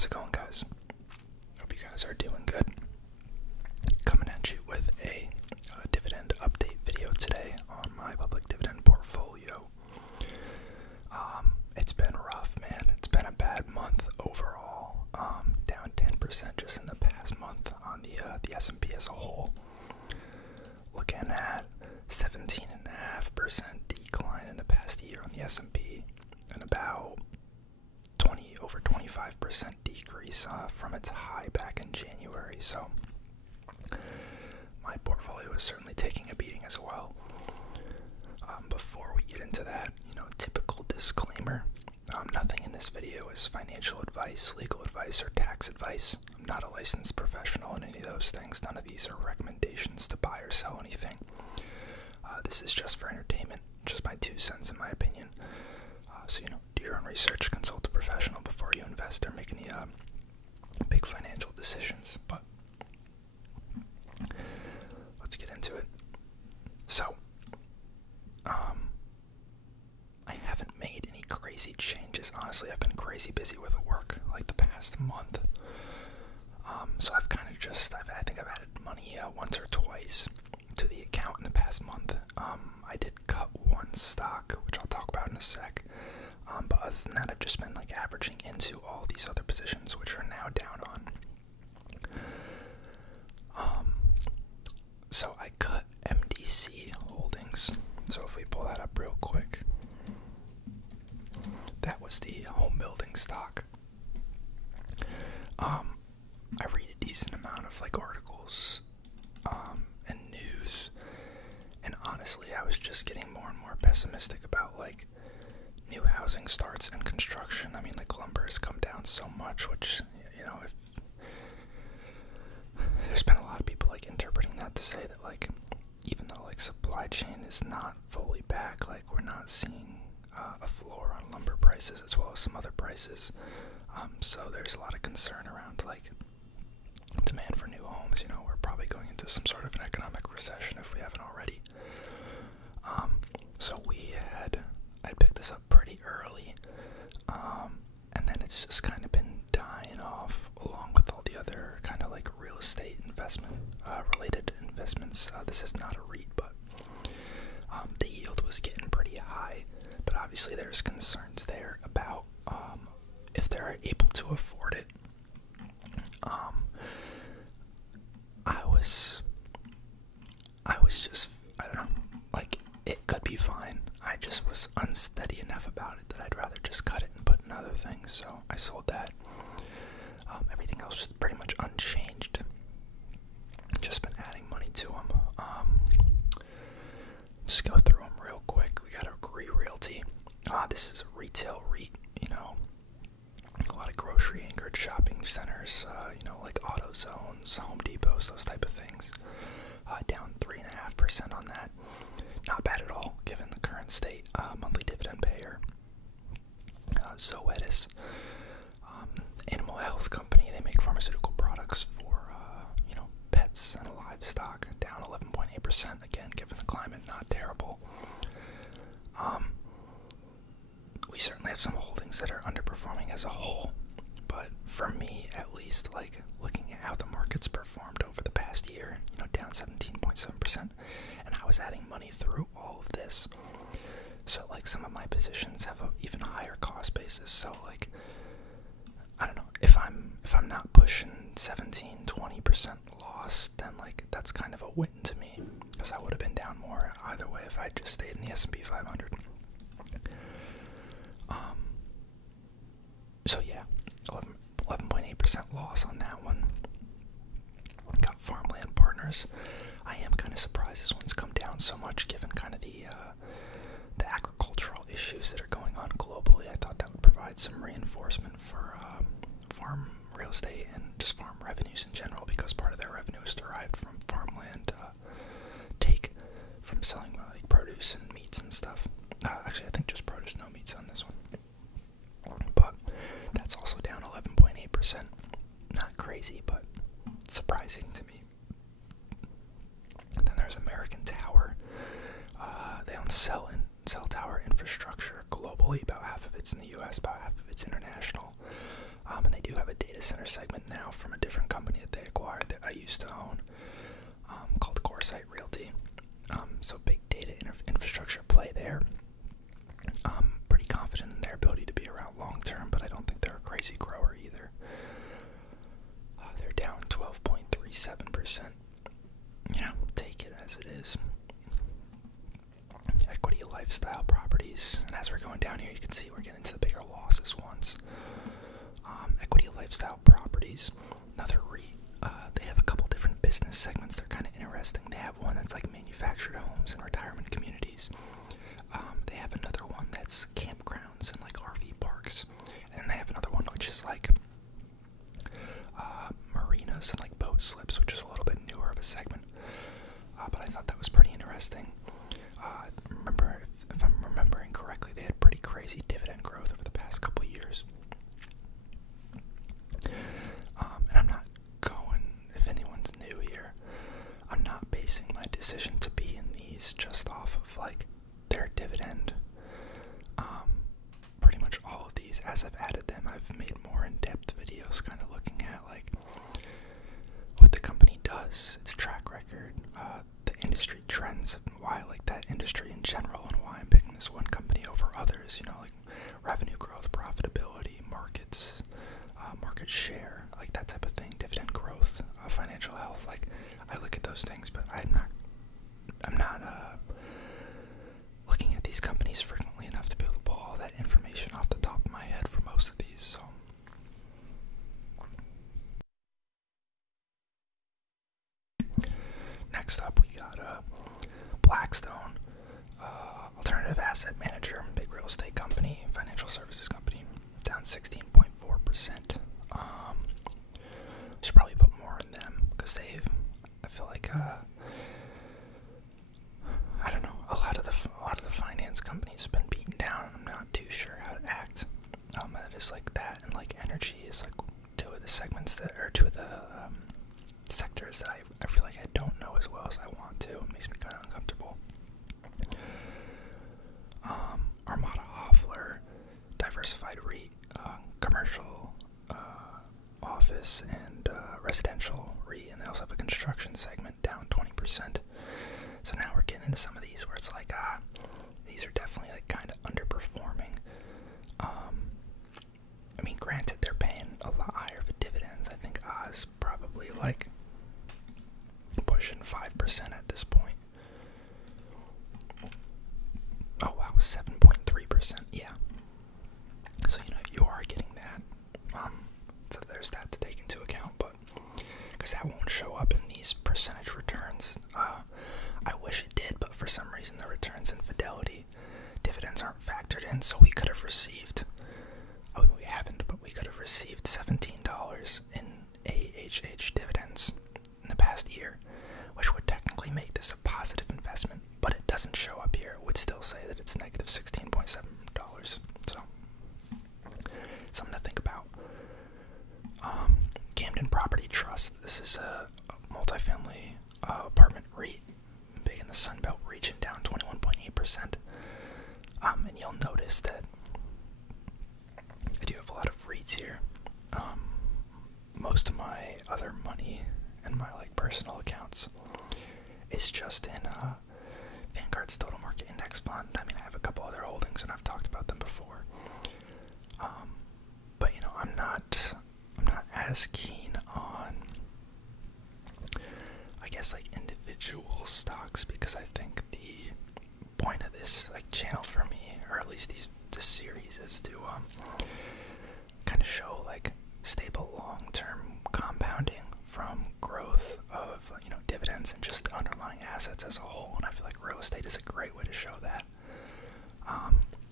How's it going, guys? Hope you guys are doing good. Coming at you with a dividend update video today on my public dividend portfolio. It's been rough, man. It's been a bad month overall. Down 10% just in the past month on the S&P as a whole. Looking at 17.5% decline in the past year on the S&P, and about over 25% decrease from its high back in January. So my portfolio is certainly taking a beating as well. Before we get into that, typical disclaimer. Nothing in this video is financial advice, legal advice, or tax advice. I'm not a licensed professional in any of those things. None of these are recommendations to buy or sell anything. This is just for entertainment, just my 2 cents in my opinion. So, do your own research, consult a professional before you invest or make any big financial decisions. But let's get into it. So, I haven't made any crazy changes. Honestly, I've been crazy busy with work like the past month. So I've kind of I think I've added money once or twice to the account in the past month. I did cut one stock, which I'll talk about in a sec. But other than that, I've just been like averaging into all these other positions, which are now down on. So I cut MDC holdings. So if we pull that up real quick, that was the home building stock. I read a decent amount of like articles and news, and honestly, I was just getting more and more pessimistic about like new housing starts and construction. I mean, like lumber has come down so much, which, if there's been a lot of people like interpreting that to say that like, even though like supply chain is not fully back, like we're not seeing a floor on lumber prices as well as some other prices. So there's a lot of concern around like demand for new homes. We're probably going into some sort of an economic recession if we haven't already. So I picked this up pretty early, and then it's just kind of been dying off along with all the other kind of like real estate investment related investments. This is not a REIT, but the yield was getting pretty high, but obviously there's concerns there about if they're able to afford it. I was just, I don't know, like it could be fine. I just was unsteady enough about it that I'd rather just cut it and put in other things, so I sold that. Everything else just pretty much unchanged. Just been adding money to them. Just go through them real quick. We got a Realty. This is a retail REIT, a lot of grocery anchored shopping centers, like AutoZones, Home Depots, those type of things. Down 3.5% on that. Not bad at all, given the current state. Monthly dividend payer. Zoetis, animal health company. They make pharmaceutical products for, pets and livestock. Down 11.8%. Again, given the climate, not terrible. We certainly have some holdings that are underperforming as a whole. But for me, at least, like looking at how the market's performed over the past year, down 17.7%, and I was adding money through all of this. So like some of my positions have an even higher cost basis. So like, I don't know, if I'm not pushing 17-20% loss, then like that's kind of a win to me, because I would have been down more either way if I just stayed in the S&P 500. So yeah, 11.8% loss on that one. Got Farmland Partners. I am kind of surprised this one's come down so much, given kind of the agricultural issues that are going on globally. I thought that would provide some reinforcement for farm real estate and just farm revenues in general, because part of their revenue is derived from farmland take from selling like produce and meats and stuff. Actually, I think just produce, no meats on this one. But that's also down 11.8%. Not crazy, but surprising to me. And then there's American Tower. They own cell tower infrastructure globally. About half of it's in the U.S., about half of it's international. And they do have a data data center segment now from a different company that they acquired that I used to own, called Coresight Realty. So big data infrastructure play there. Pretty confident in their ability to be around long term, but I don't think they're a crazy grower either. They're down 12.37%. You know, take it as it is. Equity lifestyle properties, and as we're going down here, you can see we're getting into the bigger losses ones. Equity lifestyle properties, another REIT. They have a couple different business segments. They're kind of interesting. They have one that's like manufactured homes and retirement communities. They have another one that's campgrounds and like RV parks, and they have another one which is like marinas and like boat slips, which is a little bit newer of a segment. But I thought that was pretty interesting. Remember, if I'm remembering correctly, they had pretty crazy dividend growth over the past couple of years. And I'm not going, if anyone's new here, I'm not basing my decision to be in these just off of like their dividend. Pretty much all of these, as I've added them, I've made more in-depth videos kind of looking at like what the company does, its track record, the industry trends, and why I like that industry in general, and why I'm picking this one company over others, you know, like revenue growth, profitability, markets, market share, like that type of thing, dividend growth, financial health. Like, I look at those things, but I'm not looking at these companies frequently enough to be able to pull all that information off the top of my head for most of these, so. Next up, we got Blackstone, alternative asset manager, big real estate company, financial services company, down 16.4%. Should probably put more in them because I feel like I don't know, a lot of the finance companies have been beaten down, and I'm not too sure how to act. That is like that, and like energy is like two of the segments that, or two of the sectors that I feel like I don't know as well as I want to. It makes me kind of uncomfortable. Armada Hoffler, diversified REIT, commercial, office, and residential REIT, and they also have a construction segment, down 20%. So now we're getting into some of these where it's like, these are definitely like kind of underperforming. I mean, granted, they're paying a lot higher for dividends. I think Oz probably like pushing 5% at this point. Oh wow, 7.3%. Yeah. So you know you are getting that. So there's that to take into account, but because that won't show up in these percentage returns. I wish it did, but for some reason the returns in Fidelity dividends aren't factored in, so we could have received. Oh, we haven't, but we could have received $17 in AHH dividends in the past year, which would technically make this a positive investment, but it doesn't show up here. It would still say that it's negative $16.7. So, something to think about. Camden Property Trust. This is a multifamily apartment REIT, big in the Sunbelt region, down 21.8%. And you'll notice that I do have a lot of REITs here. Most of my other money and my like personal accounts is just in Vanguard's Total Market Index Fund. I mean, I have a couple other holdings, and I've talked about them before. But you know, I'm not as keen on, I guess, like individual stocks, because I think the point of this like channel for me, or at least this series, is to kind of show like stable long-term compounding from growth of, you know, dividends and just the underlying assets as a whole. And I feel like real estate is a great way to show that.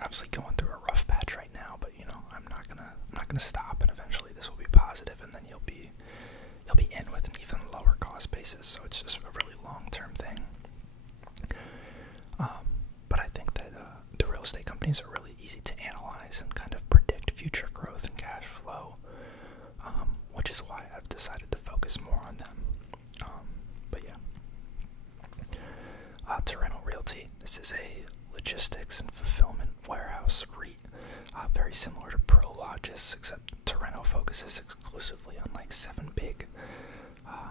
Obviously going through a rough patch right now, but you know, I'm not gonna stop, and eventually this will be positive, and then you'll be in with an even lower cost basis. So it's just a really long-term thing. But I think that the real estate companies are really easy to analyze and kind of predict future growth and cash flow, which is why I've decided to focus more on them. But yeah, Torrento Realty. This is a logistics and fulfillment warehouse REIT, very similar to Prologis, except Torrento focuses focuses exclusively on like 7 big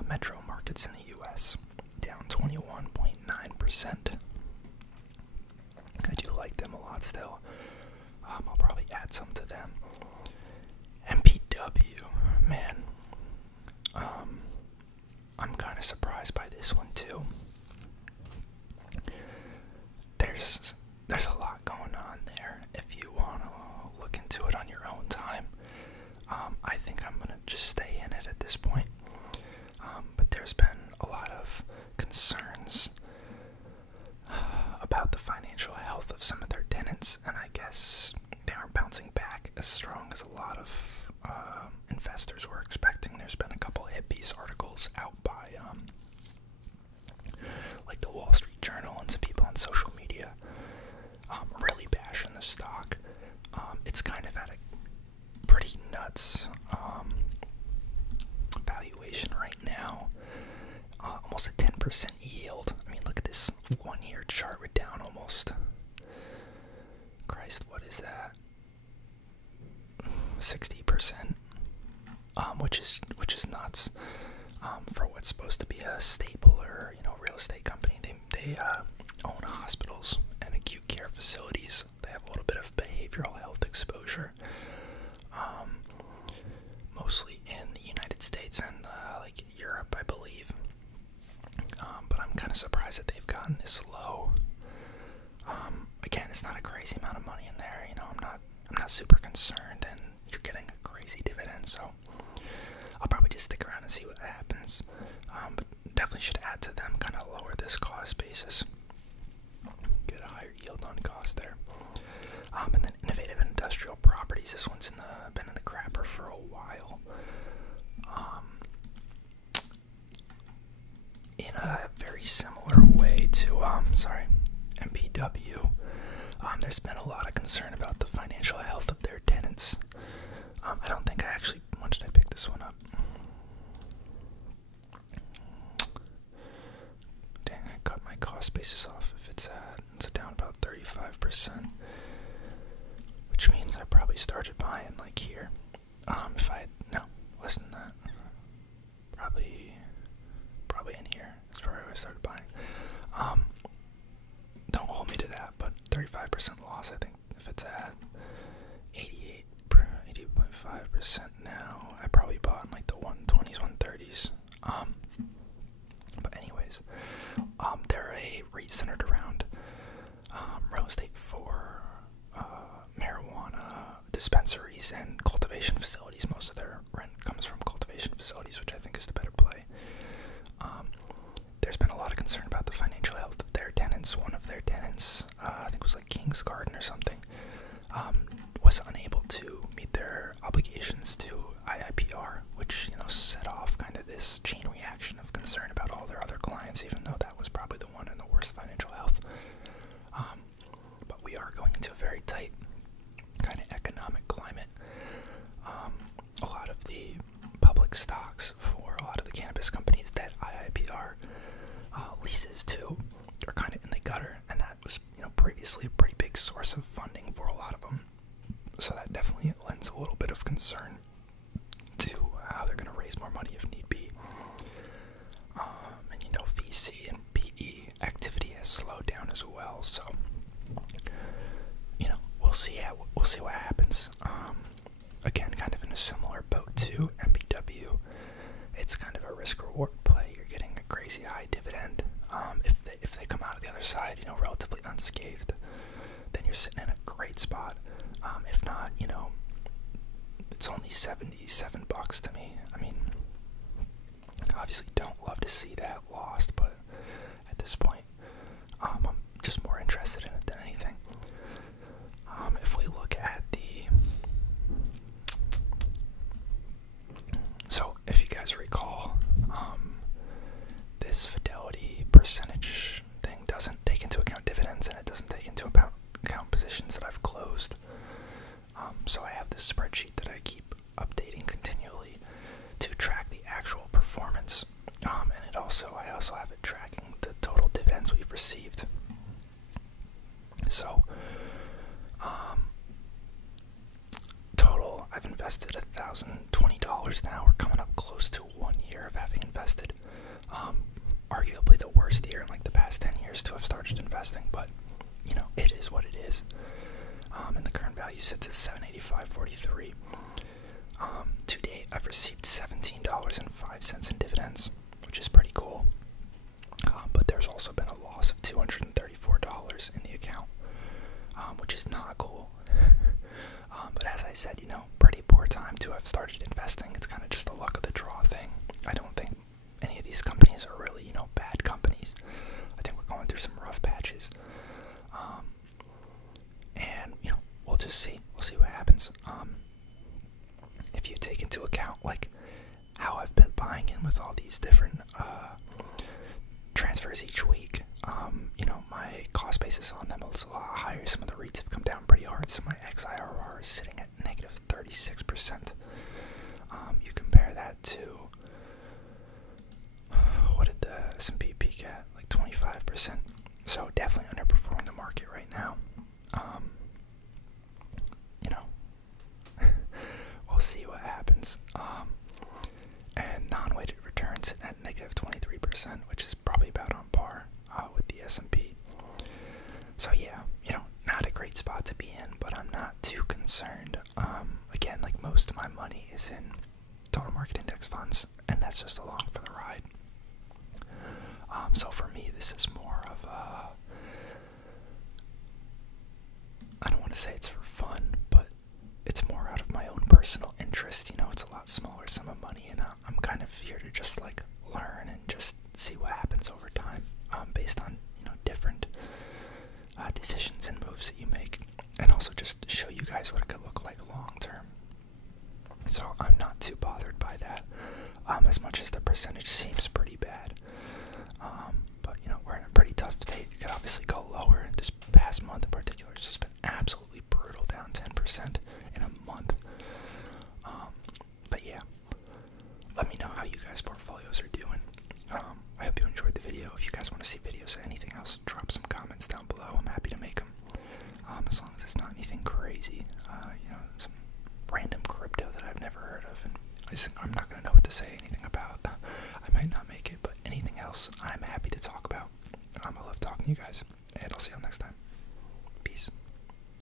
metro markets in the U.S., down 21.9%. I do like them a lot still. I'll probably add some to them. MPW, man. I'm kind of surprised by this one too. There's a lot going on there. If you want to look into it on your own time, I think I'm gonna just stay in it at this point. But there's been a lot of concerns about the financial health of some of their tenants, and I guess they aren't bouncing back as strong as a lot of investors were expecting. There's been a couple hit piece articles out by like the Wall Street Journal and some people on social media really bashing the stock. It's kind of at a pretty nuts valuation right now. Almost a 10% yield. I mean, look at this 1-year chart. We're down almost. Christ, what is that? 60%. Which is nuts. For what's supposed to be a staple or real estate company. They own hospitals and acute care facilities. They have a little bit of behavioral health exposure. Mostly in the United States and like Europe, I believe. But I'm kind of surprised that they've gotten this low. Again, it's not a crazy amount of money in there. I'm not super concerned, and you're getting a crazy dividend, so I'll probably just stick around and see what happens. But definitely should add to them, kind of lower this cost basis. Get a higher yield on cost there. And then innovative industrial properties. This one's been in the crapper for a while. In a very similar way to MPW, there's been a lot of concern about the financial health of their tenants. I don't think when did I pick this one up? Dang, I cut my cost basis off. If it's down about 35%, which means I probably started buying like here. If I had, no, less than that. Probably in here. That's where I started buying. Don't hold me to that, but 35% loss, I think, if it's at 80.5% now. I probably bought in like the 120s, 130s. But anyways, they're a REIT centered around real estate for marijuana dispensaries and cultivation facilities. Most of their rent comes from cultivation facilities, which I think is the better play. There's been a lot of concern about the financial health of their tenants. One of their tenants, I think it was like King's Garden or something, was unable to meet their obligations to IIPR, which set off kind of this chain reaction of concern about all their other clients, even though that was probably the one in the worst financial health. But we are going into a very tight kind of economic climate. A lot of the public stocks for a lot of the cannabis companies that IIPR leases to are kind of in the gutter, and that was previously a pretty big source of funding for a lot of them. So that definitely lends a little bit of concern to how they're going to raise more money if need be. And VC and PE activity has slowed down as well. So we'll see what happens. Again, kind of in a similar boat to MPW. It's kind of a risk-reward play. You're getting a crazy high dividend. If they come out of the other side, relatively unscathed, then you're sitting in a great spot. If not, it's only $77 to me. I mean, obviously don't love to see that lost, but at this point, I'm just more interested in it than anything. If we look at so if you guys recall, this fidelity percentage thing doesn't take into account dividends, and it doesn't take into account positions that I've closed. So I have this spreadsheet that I keep updating continually to track the actual performance, and I also have it tracking the total dividends we've received. So total, I've invested invested $1,020 now. We're coming up close to 1 year of having invested. Arguably the worst year in like the past 10 years to have started investing, but you know, it is what it is. And the current value sits at $785.43. To date, I've received $17.05 in dividends, which is pretty cool. But there's also been a loss of $234 in the account, which is not cool. But as I said, you know, pretty poor time to have started investing. It's kind of just the luck of the draw thing. I don't think any of these companies are really, you know, bad companies. I think we're going through some rough patches. And, you know, we'll just see. We'll see what happens. If you take into account, like, how I've been buying in with all these different transfers each week, you know, my cost basis on them is a lot higher. Some of the REITs have come down pretty hard, so my XIRR is sitting at negative 36%. You compare that to, what did the S&P peak at? Like 25%. So definitely underperforming the market right now. You know, we'll see what happens. And non-weighted returns at negative 23%, which is probably about on par with the S&P. So yeah, you know, not a great spot to be in, but I'm not too concerned. Again, like, most of my money is in total market index funds, and that's just along for the ride. So for me, this is more of a, I don't want to say it's for fun, but it's more out of my own personal interest. You know, it's a lot smaller sum of money, and I'm kind of here to just like learn and just see what happens over time, based on, you know, different decisions and moves that you make, and also just show you guys what it could look like long term. So I'm not too bothered by that, as much as the percentage seems pretty bad. But you know, we're in a pretty tough state. You could obviously go lower. This past month in particular, it's just been absolutely brutal, down 10% in a month. But yeah, let me know how you guys' portfolios are doing. I hope you enjoyed the video. If you guys want to see videos of anything else, drop some comments down below. I'm happy to make them, as long as it's not anything crazy. You know, some random crypto that I've never heard of, and I'm not going to know what to say anything about. I might not make it, but anything else I'm happy to talk about. I love talking to you guys.